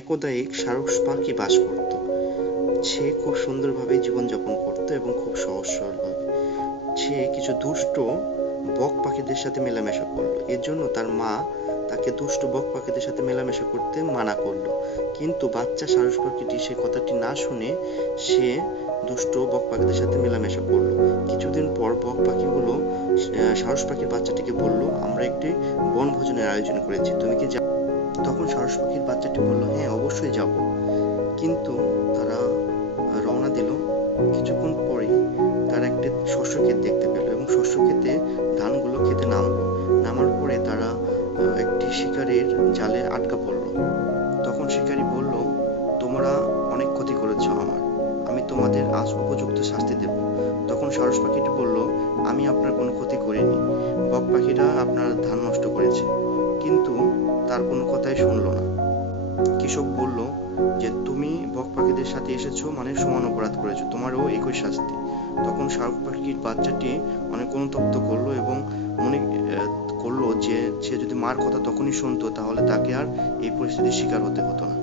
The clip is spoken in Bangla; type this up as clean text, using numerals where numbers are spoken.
একদা এক সারস পাখি বাস করত। সে খুব সুন্দরভাবে জীবনযাপন করত এবং খুব সহজ সরলভাবে। সে কিছু দুষ্ট বক পাখিদের সাথে মেলামেশা করলো। এর জন্য তার মা তাকে দুষ্ট বক পাখিদের সাথে মেলামেশা করতে মানা করলো। কিন্তু বাচ্চা সারস পাখিটি সে কথাটি না শুনে সে দুষ্ট বক পাখিদের সাথে মেলামেশা করলো। কিছুদিন পর বক পাখিগুলো সারস পাখির বাচ্চাটিকে বলল, আমরা একটি বনভোজনের আয়োজন করেছি, তুমি কি যাবে? তখন সারস পাখির বাচ্চাটি বলল, হ্যাঁ অবশ্যই যাব। কিন্তু তারা রওনা দিল। কিছুক্ষণ পরেই তারা একটি শস্য ক্ষেত দেখতে পেল এবং শস্য ক্ষেতে ধানগুলো খেতে নামলো। নামার পরে তারা একটি শিকারীর জালে আটকা পড়ল। তখন শিকারী বলল, তোমরা অনেক ক্ষতি করেছো আমার, আমি তোমাদের আজ উপযুক্ত শাস্তি দেব। তখন সারস পাখিটি বলল, আমি আপনার কোনো ক্ষতি করিনি, বক পাখিরা আপনার ধান নষ্ট করেছে। কিন্তু তার কোনো কথাই শুনলো না। কৃষক বলল যে, তুমি বক পাখিদের সাথে এসেছো মানে সমান অপরাধ করেছো, তোমারও একই শাস্তি। তখন শার্ক পাখির বাচ্চাটি অনেক অনুতপ্ত করলো এবং মনে করলো যে সে যদি মার কথা তখনই শুনতো তাহলে তাকে আর এই পরিস্থিতির শিকার হতে হতো না।